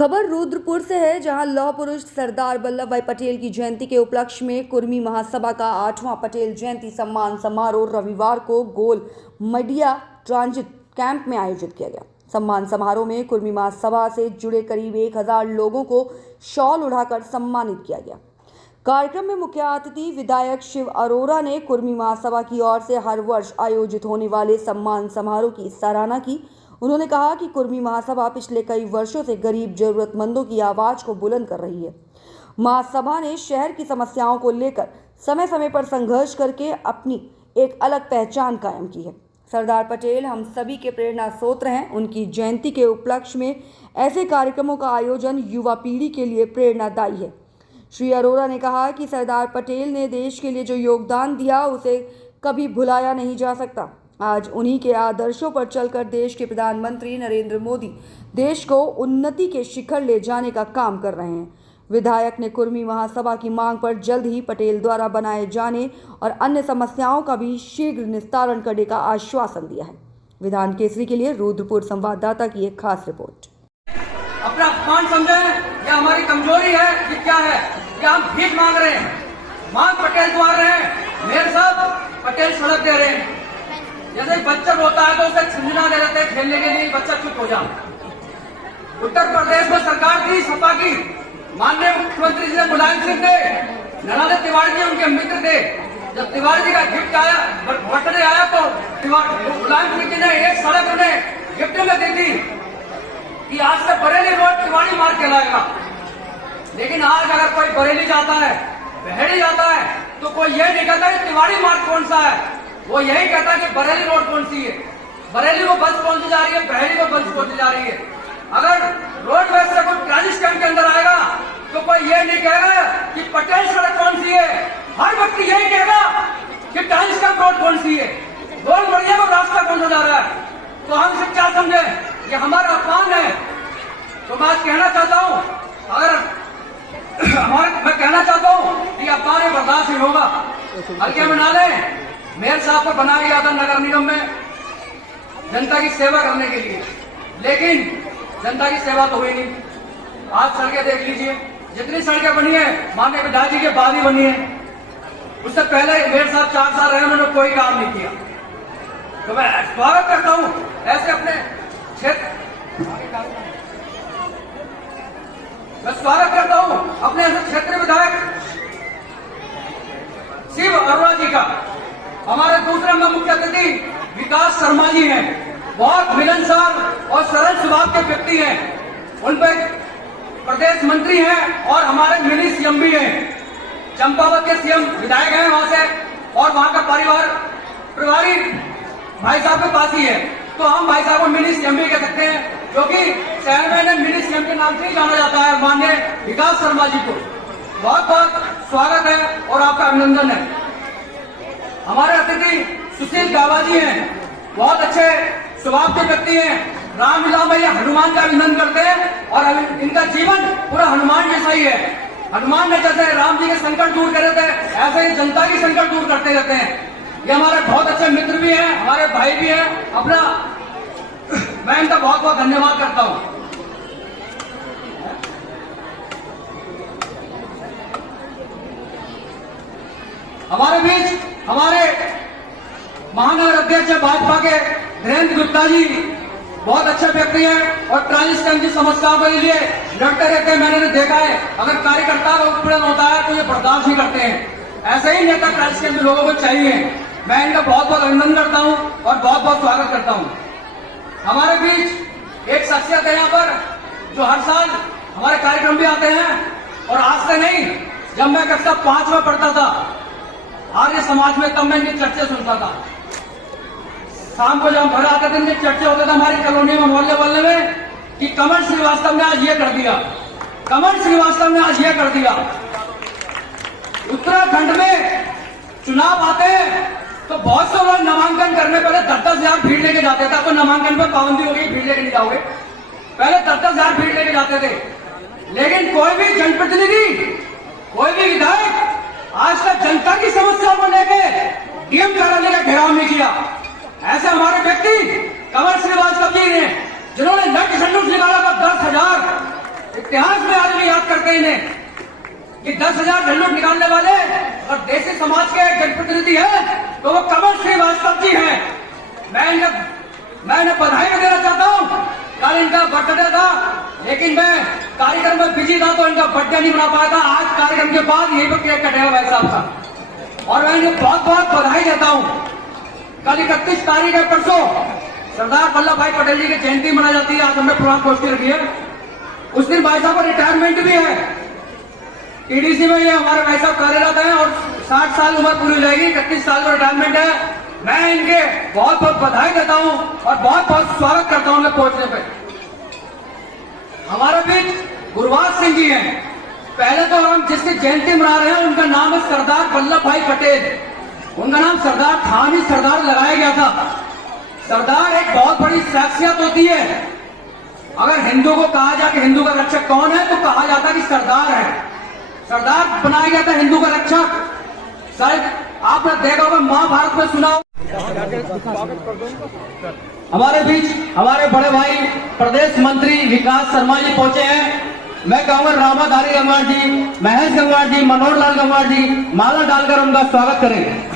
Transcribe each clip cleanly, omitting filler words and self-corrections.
खबर रुद्रपुर से है, जहां लौह पुरुष सरदार वल्लभ भाई पटेल की जयंती के उपलक्ष्य में कुर्मी महासभा का 8वां पटेल जयंती सम्मान समारोह रविवार को गोल मडिया ट्रांजिट कैंप में आयोजित किया गया। सम्मान समारोह में कुर्मी महासभा से जुड़े करीब 1000 लोगों को शॉल उड़ाकर सम्मानित किया गया। कार्यक्रम में मुख्य अतिथि विधायक शिव अरोरा ने कुर्मी महासभा की ओर से हर वर्ष आयोजित होने वाले सम्मान समारोह की सराहना की। उन्होंने कहा कि कुर्मी महासभा पिछले कई वर्षों से गरीब जरूरतमंदों की आवाज को बुलंद कर रही है। महासभा ने शहर की समस्याओं को लेकर समय समय पर संघर्ष करके अपनी एक अलग पहचान कायम की है। सरदार पटेल हम सभी के प्रेरणा स्रोत हैं। उनकी जयंती के उपलक्ष्य में ऐसे कार्यक्रमों का आयोजन युवा पीढ़ी के लिए प्रेरणादायी है। श्री अरोरा ने कहा कि सरदार पटेल ने देश के लिए जो योगदान दिया उसे कभी भुलाया नहीं जा सकता। आज उन्हीं के आदर्शों पर चलकर देश के प्रधानमंत्री नरेंद्र मोदी देश को उन्नति के शिखर ले जाने का काम कर रहे हैं। विधायक ने कुर्मी महासभा की मांग पर जल्द ही पटेल द्वारा बनाए जाने और अन्य समस्याओं का भी शीघ्र निस्तारण करने का आश्वासन दिया है। विधान केसरी के लिए रुद्रपुर संवाददाता की एक खास रिपोर्ट। अपना अपमान समझे या हमारी कमजोरी है कि क्या है, क्या हम भीख मांग रहे हैं? मांग पटेल को आ रहे हैं, मेरे साथ पटेल सड़क दे रहे हैं। जैसे बच्चा रोता है तो उसे झंझना दे देते हैं खेलने के लिए, बच्चा चुप हो जा। उत्तर प्रदेश में सरकार थी सपा की, माननीय मुख्यमंत्री जी ने मुलायम सिंह थे, नरेंद्र तिवारी जी उनके मित्र थे। जब तिवारी जी का गिफ्ट आया, बर्थडे आया तो मुलायम सिंह जी ने एक सड़क उन्हें गिफ्ट में दी थी कि आज से बरेली रोड तिवारी मार्ग कहलाएगा। लेकिन आज अगर कोई बरेली जाता है, बहेड़ी जाता है, तो कोई ये नहीं कहता कि तिवारी मार्ग कौन सा है, वो यही कहता है कि बरेली रोड कौन सी है, बरेली को बस कौन सी जा रही है, बहेड़ी को बस कौन सी जा रही है। अगर रोड वेज से कोई ट्रांजिट कैंप के अंदर आएगा तो कोई ये नहीं कहेगा कि पटेल सड़क कौन सी है, हर व्यक्ति यही कहेगा कि ट्रांजिट कैंप रोड कौन सी है, गोल बढ़िया को रास्ता कौन सा जा रहा है। तो हम शिक्षा समझे ये हमारा अपमान है। तो मैं कहना चाहता हूँ, अगर मैं कहना चाहता हूँ कि अपमान बर्दाश्त नहीं होगा। हल्के में ना लें। मेयर साहब को बनाया गया था नगर निगम में जनता की सेवा करने के लिए, लेकिन जनता की सेवा तो हुई नहीं। आज सड़कें देख लीजिए, जितनी सड़कें बनी है माननीय विधायक जी के बाद ही बनी है। उससे पहले मेयर साहब 4 साल रहे, उन्होंने कोई काम नहीं किया। तो मैं स्वागत करता हूं ऐसे अपने क्षेत्र, मैं स्वागत करता हूं अपने ऐसे क्षेत्रीय विधायक शिव अरोरा जी का। हमारे दूसरे मुख्य अतिथि विकास शर्मा जी हैं, बहुत मिलनसार और सरल स्वभाव के व्यक्ति हैं। उन पर प्रदेश मंत्री हैं और हमारे मिनी सीएम भी हैं। चंपावत के सीएम विधायक हैं वहां से, और वहां का प्रभारी भाई साहब के पास ही है। तो हम भाई साहब को मिनी सीएम भी कह सकते हैं, क्योंकि शहर में मिनी सीएम के नाम से ही जाना जाता है माननीय विकास शर्मा जी को। बहुत बहुत स्वागत है और आपका अभिनंदन है। हमारे अतिथि सुशील गावा जी हैं, बहुत अच्छे स्वभाव के व्यक्ति हैं। रामलीला में ये हनुमान का अभिनंदन करते हैं और इनका जीवन पूरा हनुमान जैसा ही है। हनुमान ने जैसे राम जी के संकट दूर करे थे, ऐसे ही जनता की संकट दूर करते रहते हैं। ये हमारे बहुत अच्छे मित्र भी हैं, हमारे भाई भी हैं। अपना मैं इनका बहुत बहुत धन्यवाद करता हूं। हमारे बीच हमारे महानगर अध्यक्ष भाजपा के धीरेन्द्र गुप्ता जी बहुत अच्छे व्यक्ति हैं और ट्रांजिट कैंप की समस्याओं के लिए लड़ते रहते हैं। मैंने देखा है, अगर कार्यकर्ता का उत्पीड़न होता है तो ये बर्दाश्त नहीं करते हैं। ऐसे ही नेता ट्रांजिट कैंप के लोगों को चाहिए। मैं इनका बहुत बहुत अभिनंदन करता हूं और बहुत बहुत स्वागत करता हूं। हमारे बीच एक शख्सियत है यहाँ पर जो हर साल हमारे कार्यक्रम भी आते हैं, और आज से नहीं, जब मैं कक्षा 5 में पढ़ता था आर्य समाज में, तब मैं इनके चर्चे सुनता था। शाम को जब घर आते थे इनके चर्चे होते थे हमारी कॉलोनी में, मोहल्ले में, कि कमल श्रीवास्तव ने आज ये कर दिया, कमल श्रीवास्तव ने आज ये कर दिया। उत्तराखंड में चुनाव आते हैं तो बहुत से लोग नामांकन करने पहले 10,000 भीड़ लेके जाते थे। तो नामांकन पर पाबंदी हो गई, भीड़ लेके नहीं जाओगे। पहले 10,000 भीड़ लेके जाते थे, लेकिन कोई भी जनप्रतिनिधि, कोई भी विधायक आज तक जनता की समस्याओं को लेकर डीएम कार्यालय का घेराव नहीं किया। ऐसे हमारे व्यक्ति कमल श्रीवास्तव जी ने, जिन्होंने नट संडूस निकाला था 10,000 इतिहास में आदमी याद करते इन्हें कि 10,000 झंडों निकालने वाले और देसी समाज के जनप्रतिनिधि हैं तो वो कमल श्रीवास्तव जी हैं। मैं इन्हें बधाई देना चाहता हूं। कल इनका बर्थडे था, लेकिन मैं कार्यक्रम में बिजी था तो इनका बर्थडे नहीं मना पाया था। आज कार्यक्रम के बाद यही पर केक कटेगा भाई साहब का, और मैं इन्हें बहुत बहुत बधाई देता हूं। कल 31 तारीख है, परसों सरदार वल्लभ भाई पटेल जी की जयंती मनाई जाती है। आज हमने प्रोग्राम पोस्टर रखी है। उस दिन भाई साहब का रिटायरमेंट भी है। टीडीसी में ये हमारे भाई साहब कार्यरत हैं और 60 साल उम्र पूरी हो जाएगी, 31 साल का रिटायरमेंट है। मैं इनके बहुत बहुत बधाई देता हूं और बहुत बहुत स्वागत करता हूं उनके पहुंचने पे। हमारे बीच गुरबाज सिंह जी हैं। पहले तो हम जिसकी जयंती मना रहे हैं उनका नाम है सरदार वल्लभ भाई पटेल। उनका नाम सरदार था नहीं, सरदार लगाया गया था। सरदार एक बहुत बड़ी शख्सियत होती है। अगर हिंदू को कहा जाए कि हिंदू का रक्षक कौन है तो कहा जाता है कि सरदार है। सरदार बनाया गया था हिंदू का रक्षक। शायद आपने देखा होगा, महाभारत में सुना होगा। हमारे बीच हमारे बड़े भाई प्रदेश मंत्री विकास शर्मा जी पहुंचे हैं। मैं कहूंगा रामाधारी गंगवार जी, महेश गंगवार जी, मनोहर लाल गंगवार जी माला डालकर उनका स्वागत करेंगे।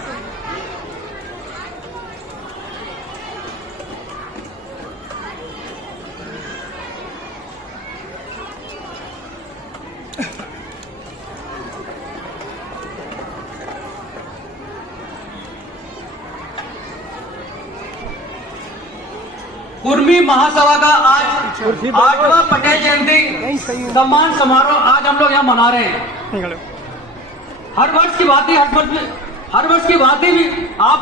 कुर्मी महासभा का आज 8वां पटेल जयंती सम्मान समारोह आज हम लोग यहाँ मना रहे हैं। हर वर्ष की बात भी आप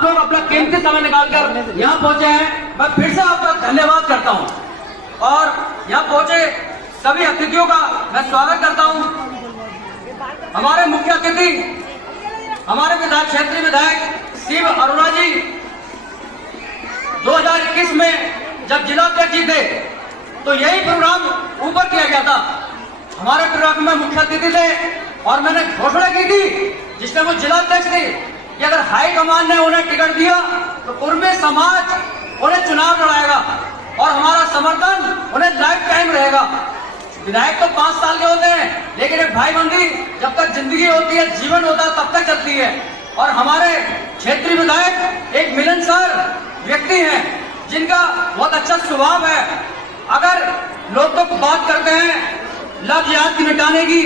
लोग अपना कीमती समय निकालकर यहाँ पहुंचे हैं। मैं फिर से आपका धन्यवाद करता हूँ और यहाँ पहुंचे सभी अतिथियों का मैं स्वागत करता हूँ। हमारे मुख्य अतिथि हमारे विधायक क्षेत्रीय विधायक शिव अरोड़ा जी 2021 में जब जिला अध्यक्ष जी थे तो यही प्रोग्राम ऊपर किया गया था। हमारे प्रोग्राम में मुख्य अतिथि थे और मैंने घोषणा की थी जिसमें वो जिला अध्यक्ष थे कि अगर हाईकमान ने उन्हें टिकट दिया तो कुर्मी समाज उन्हें चुनाव लड़ाएगा और हमारा समर्थन उन्हें लाइफ टाइम रहेगा। विधायक तो 5 साल के होते हैं, लेकिन एक भाईबंदी जब तक जिंदगी होती है, जीवन होता है, तब तक चलती है। और हमारे क्षेत्रीय विधायक एक मिलनसार व्यक्ति हैं जिनका बहुत अच्छा स्वभाव है। अगर लोग तो बात करते हैं लव जिहाद की मिटाने की,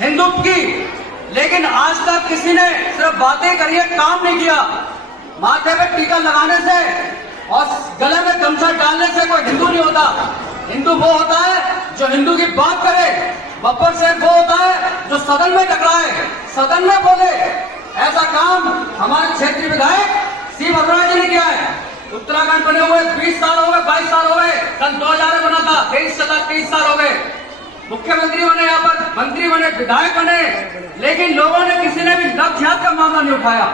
हिंदुत्व की, लेकिन आज तक किसी ने सिर्फ बातें करी है, काम नहीं किया। माथे पे टीका लगाने से और गले में गमछा डालने से कोई हिंदू नहीं होता। हिंदू वो होता है जो हिंदू की बात करे। बब्बर साहब वो होता है जो सदन में टकराए, सदन में बोले। ऐसा काम हमारे क्षेत्रीय विधायक शिव अरोड़ा जी ने किया है। उत्तराखंड बने हुए 20 साल हो गए, 22 साल हो गए। सन 2000 में बना था, 23 साल हो गए। मुख्यमंत्री बने, यहाँ पर मंत्री बने, विधायक बने, लेकिन लोगों ने किसी ने भी लव जिहाद का मामला नहीं उठाया।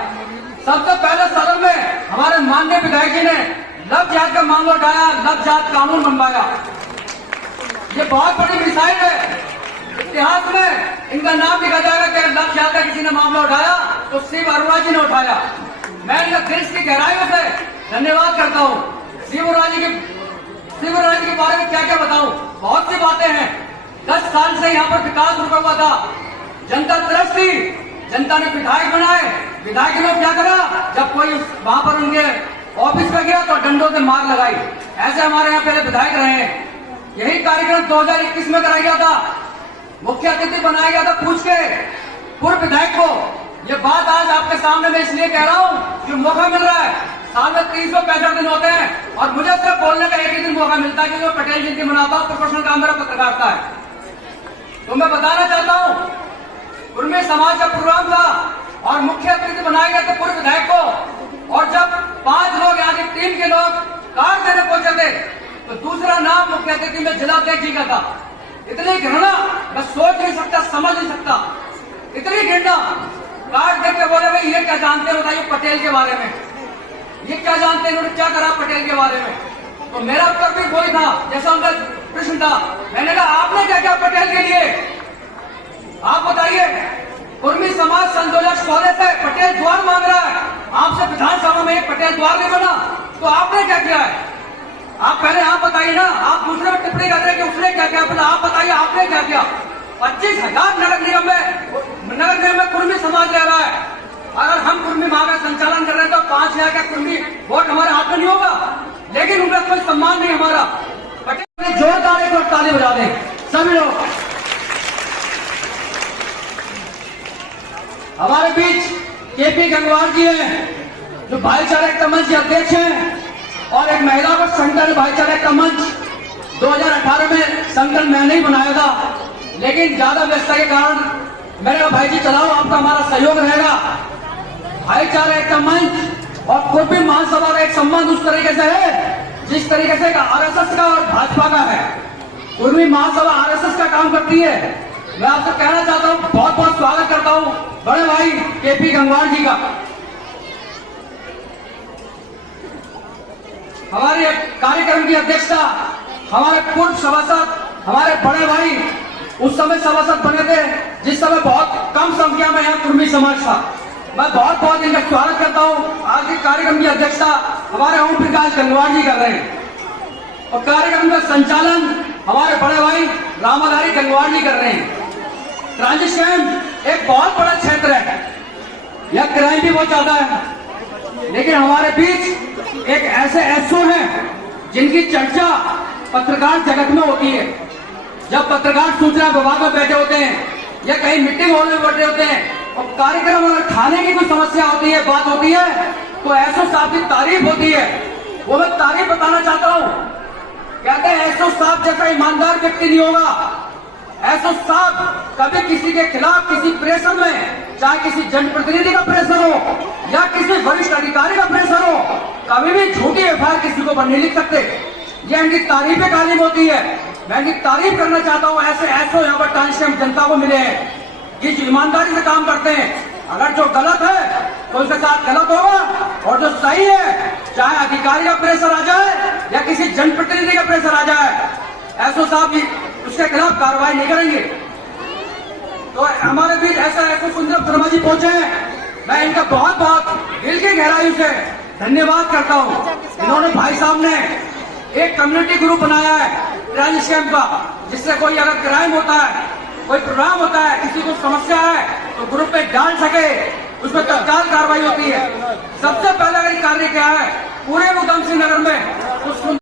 सबसे पहले सदन में हमारे माननीय विधायक जी ने लव जिहाद का मामला उठाया, लव जिहाद कानून बनवाया। ये बहुत बड़ी मिसाइल है। इतिहास में इनका नाम लिखा जाएगा कि अगर लव जिहाद का किसी ने मामला उठाया तो शिव अरोड़ा जी ने उठाया। मैं इनका दिल की गहराइयों से धन्यवाद करता हूँ। शिव अरोड़ा जी के बारे में क्या क्या बताऊं, बहुत सी बातें हैं। 10 साल से यहाँ पर विकास रुका हुआ था, जनता तरस थी, जनता ने विधायक बनाए। विधायक ने क्या करा, जब कोई वहां पर उनके ऑफिस में गया तो डंडों से मार लगाई। ऐसे हमारे यहाँ पहले विधायक रहे हैं। यही कार्यक्रम 2021 में कराया गया था। मुख्य अतिथि बनाया गया था पूछ के पूर्व विधायक को। ये बात आज आपके सामने मैं इसलिए कह रहा हूँ कि मौका मिल रहा है। साल में 365 दिन होते हैं और मुझे सिर्फ बोलने का एक ही दिन मौका मिलता है कि जो पटेल जयंती मनाता हूँ। प्रोफेशनल काम मेरा पत्रकारिता है। तो मैं बताना चाहता हूँ, कुर्मी समाज का प्रोग्राम था और मुख्य अतिथि बनाया गया था पूर्व विधायक को। और जब 5 लोग यहाँ की टीम के लोग कार्ड देने पहुंचे थे तो दूसरा नाम मुख्य अतिथि में जिला अध्यक्ष जी का था। इतनी घृणा मैं सोच नहीं सकता, समझ नहीं सकता। इतनी घृणा, कार्ड देख के बोले भाई ये क्या जानते हो बताइए पटेल के बारे में, ये क्या जानते हैं, इन्होंने क्या करा पटेल के बारे में। तो मेरा उत्तर भी वही था जैसा उनका प्रश्न था। मैंने कहा आपने क्या किया पटेल के लिए, आप बताइए। कुर्मी समाज सन 2016 से पटेल द्वार मांग रहा है। आपसे विधानसभा में एक पटेल द्वार नहीं बना, तो आपने क्या किया है? आप पहले आप बताइए ना, आप दूसरे पर टिप्पणी करते हैं कि उसने क्या किया, पहले आप बताइए आपने क्या किया। 25,000 नगर निगम में कुर्मी समाज ले रहा है। अगर हम कुर्मी माह का संचालन कर रहे हैं तो 5,000 का कुर्मी वोट हमारे हाथ में नहीं होगा, लेकिन उनका कोई सम्मान नहीं हमारा। पटेल ने जोरदार एक और ताली बजा दें सभी लोग। हमारे बीच केपी गंगवार जी हैं, जो भाईचारा एकता मंच के अध्यक्ष हैं, और एक महिला को संगठन भाईचारा एकता मंच 2018 में संगठन मैंने ही बनाया था, लेकिन ज्यादा व्यस्तता के कारण मैंने कहा भाई जी चलाओ, आपका हमारा सहयोग रहेगा। भाईचारा एकता मंच और कुर्मी महासभा का एक संबंध उस तरीके से है जिस तरीके से आरएसएस का और भाजपा का है। कुर्मी महासभा आरएसएस का काम करती है। मैं आपसे कहना चाहता हूं, बहुत बहुत स्वागत करता हूं बड़े भाई केपी गंगवार जी का। हमारे कार्यक्रम की अध्यक्षता हमारे पूर्व सभासद, हमारे बड़े भाई उस समय सभासद बने थे जिस समय बहुत कम संख्या में यहाँ कुर्मी समाज था। मैं बहुत बहुत इनका स्वागत करता हूँ। आज के कार्यक्रम की अध्यक्षता हमारे ओम प्रकाश गंगवार जी कर रहे हैं और कार्यक्रम का संचालन हमारे बड़े भाई रामाधारी गंगवार जी कर रहे हैं। ट्रांजिट कैंप एक बहुत बड़ा क्षेत्र है, यह क्राइम भी बहुत ज्यादा है, लेकिन हमारे बीच एक ऐसे एसओ हैं जिनकी चर्चा पत्रकार जगत में होती है। जब पत्रकार सूचना विभाग में बैठे होते हैं या कहीं मीटिंग हॉल में बैठे होते हैं और कार्यक्रम अगर खाने की कोई समस्या होती है, बात होती है, तो एसओ साहब की तारीफ होती है। वो मैं तारीफ बताना चाहता हूँ। कहते हैं एसओ साहब जैसा ईमानदार व्यक्ति नहीं होगा। एसओ साहब कभी किसी के खिलाफ किसी प्रेशर में, चाहे किसी जनप्रतिनिधि का प्रेशर हो या किसी वरिष्ठ अधिकारी का प्रेशर हो, कभी भी झूठी एफआईआर किसी को नहीं लिख सकते। ये इनकी तारीफें कालिम होती है। मैं इनकी तारीफ करना चाहता हूँ। ऐसे एसओ यहाँ पर ट्रांजिट कैंप जनता को मिले हैं कि जो ईमानदारी से काम करते हैं। अगर जो गलत है तो उसके साथ गलत होगा, और जो सही है, चाहे अधिकारी का प्रेशर आ जाए या किसी जनप्रतिनिधि का प्रेशर आ जाए, एसओ साहब भी उसके खिलाफ कार्रवाई नहीं करेंगे। तो हमारे बीच ऐसा एसओ सुंदर शर्मा जी पहुंचे हैं। मैं इनका बहुत बहुत दिल की गहराई से धन्यवाद करता हूं। इन्होंने भाई साहब ने एक कम्युनिटी ग्रुप बनाया है ट्रांजिट कैंप का, जिससे कोई अगर क्राइम होता है, कोई प्रोग्राम होता है, किसी को समस्या है, तो ग्रुप में डाल सके, उसमें तत्काल कार्रवाई होती है। सबसे पहले अगर कार्य क्या है पूरे उधम सिंह नगर में,